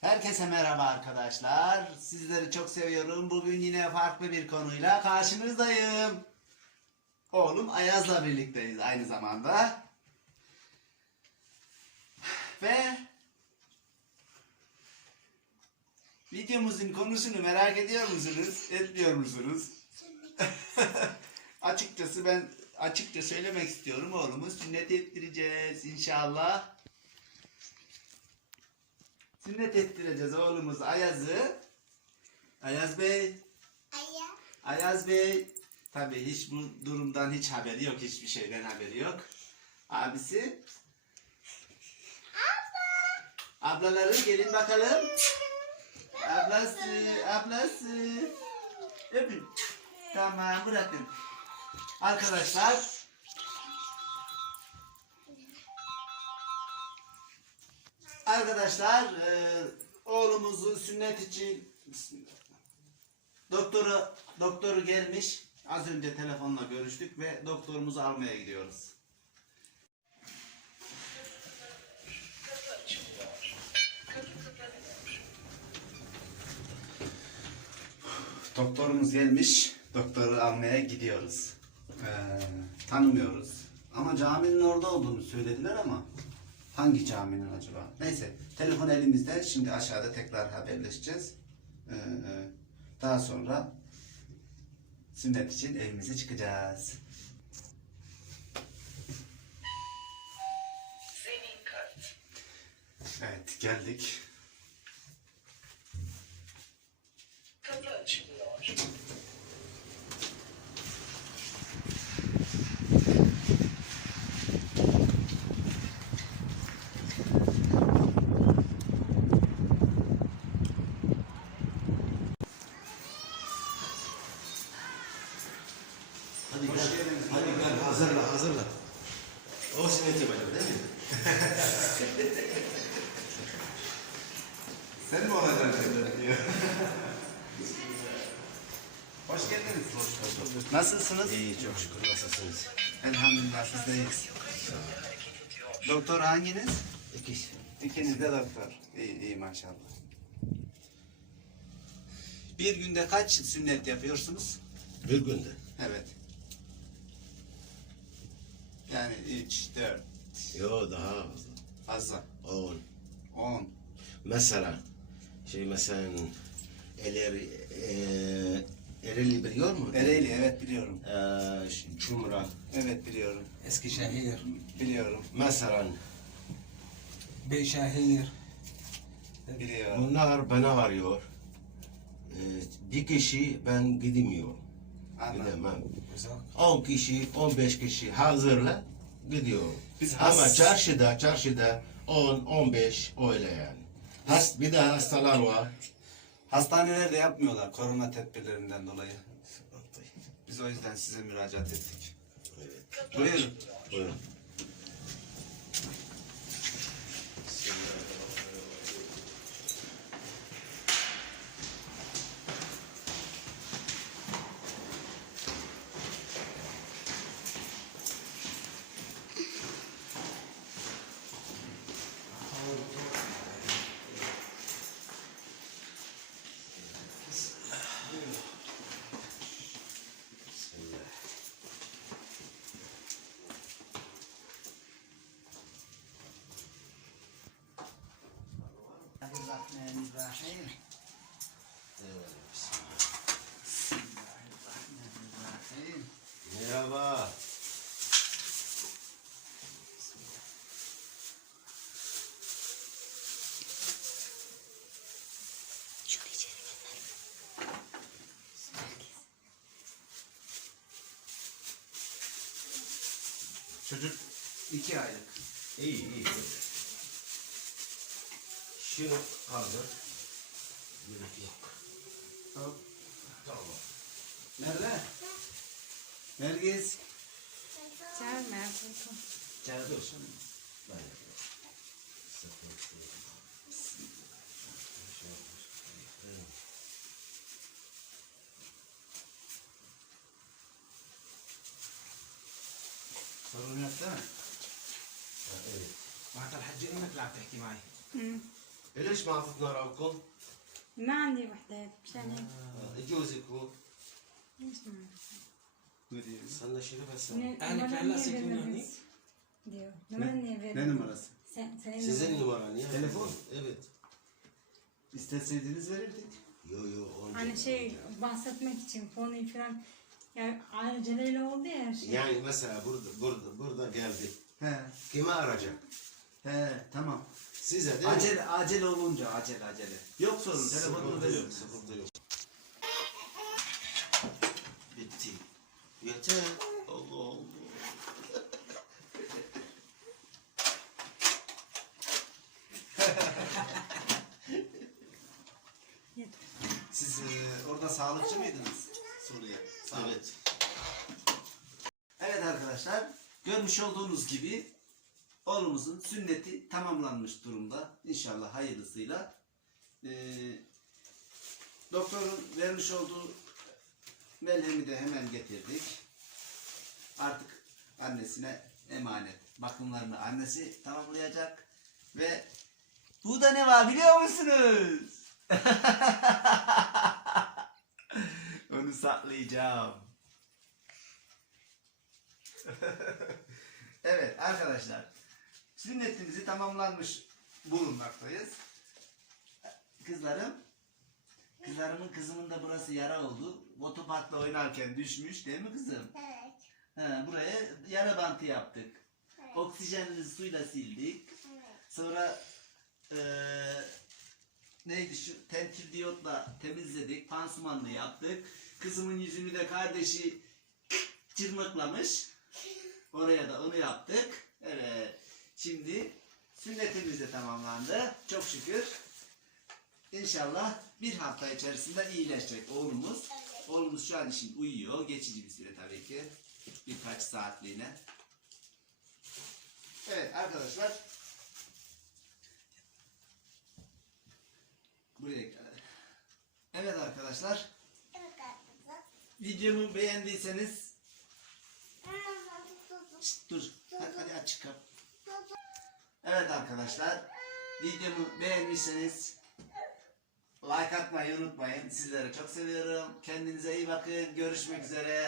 Herkese merhaba arkadaşlar. Sizleri çok seviyorum. Bugün yine farklı bir konuyla karşınızdayım. Oğlum Ayaz'la birlikteyiz aynı zamanda. Ve videomuzun konusunu merak ediyor musunuz? Etmiyor musunuz? Açıkçası ben açıkça söylemek istiyorum. Oğlumu sünnet ettireceğiz inşallah. Sünnet ettireceğiz oğlumuz Ayaz'ı. Ayaz Bey, Aya. Ayaz Bey. Tabii hiç bu durumdan hiç haberi yok, hiçbir şeyden haberi yok. Abisi. Ablaları gelin bakalım. Ablası, ablası. Öpün. Tamam bırakın. Arkadaşlar Arkadaşlar e, oğlumuzu sünnet için doktoru doktoru gelmiş. Az önce telefonla görüştük ve doktorumuzu almaya gidiyoruz. Doktorumuz gelmiş. Doktoru almaya gidiyoruz. Ee, tanımıyoruz. Ama caminin orada olduğunu söylediler ama hangi caminin acaba? Neyse telefon elimizde. Şimdi aşağıda tekrar haberleşeceğiz. Ee, daha sonra sünnet için evimize çıkacağız. Evet geldik. Hazırla hazırla. O sünnet yapacak değil mi? Sen mi olacaksın? Hoş geldiniz. Hoş bulduk. Nasılsınız? İyi çok şükür nasılsınız? Elhamdülillah siz de iyiyiz. Doktor hanginiz? İkiz. İkiniz de doktor. İyi, iyi maşallah. Bir günde kaç sünnet yapıyorsunuz? Bir günde. Evet. Yani üç, dört, Yo daha fazla. fazla. On. On. Mesela şey mesela Eleri eee Ereğli biliyor mu? Ereğli evet biliyorum. Eee Çumra. Evet biliyorum. Eskişehir, Biliyorum. Mesela Beyşehir, Biliyorum. bunlar bana varıyor. Eee, bir kişi ben gidemiyorum. Anladım. Gidemem. uzak. 10 kişi, 15 kişi hazırla gidiyor. Biz Ama has- çarşıda, çarşıda 10, 15 öyle yani. Has, bir de hastalar var. Hastanelerde yapmıyorlar korona tedbirlerinden dolayı. Biz o yüzden size müracaat ettik. Buyurun. Buyurun. Bismillahirrahmanirrahim. Evet, bismillah. Bismillahirrahmanirrahim. Merhaba. Şunu içeri gönder. Çocuk iki aylık. İyi, iyi. Şunu kaldır. مرة نرجس تعال معكم تعال صاروني أبتان؟ معناتها الحجة أمك اللي عم تحكي معي امم ليش ما عرفتنا رأوكم؟ ما عندي وحدات مشان هيك آه. جوزك هو؟ Ne diyelim? Sen de şerif etsin. Ne- Yani numaranı kelle niye Diyor. Numaranı Ne numarası? Sen, senin Sizin numaran ya. Telefon. Evet. İsteseydiniz verirdik. Yo yo. onca. Hani şey bahsetmek için konuyu falan yani aceleyle oldu ya her şey. Yani mesela burada burada burada geldik. He, Kime arayacak? he tamam. Size değil mi? Acele, acele olunca acele acele. Yok sorun, telefonunu veriyorum. sıkıntı yok. Bitti. Yeter. Allah Allah. Siz e, orada sağlıkçı mıydınız? Suriye. Sağlık. Evet. Evet arkadaşlar görmüş olduğunuz gibi oğlumuzun sünneti tamamlanmış durumda. İnşallah hayırlısıyla. Ee, doktorun vermiş olduğu melhemi de hemen getirdik. Artık annesine emanet. Bakımlarını annesi tamamlayacak. Ve bu da ne var biliyor musunuz? Onu saklayacağım. evet arkadaşlar. Sünnetimizi tamamlanmış bulunmaktayız. Kızlarım, kızlarımın kızımın da burası yara oldu. Otoparkta oynarken düşmüş değil mi kızım? Evet. Ha, buraya yara bantı yaptık. Oksijenli suyla sildik. Sonra eee neydi şu tentil diyotla temizledik. Pansumanını yaptık. Kızımın yüzünü de kardeşi çırmıklamış. Oraya da onu yaptık. Evet. Şimdi sünnetimiz de tamamlandı. Çok şükür. İnşallah bir hafta içerisinde iyileşecek oğlumuz. Oğlumuz şu an için uyuyor. Geçici bir süre tabii ki. Birkaç saatliğine. Evet arkadaşlar. Buraya gel. Evet arkadaşlar. Videomu beğendiyseniz Şşt, dur. Hadi, hadi aç çıkar. Evet arkadaşlar. Videomu beğenmişseniz like atmayı unutmayın. Sizleri çok seviyorum. Kendinize iyi bakın. Görüşmek üzere.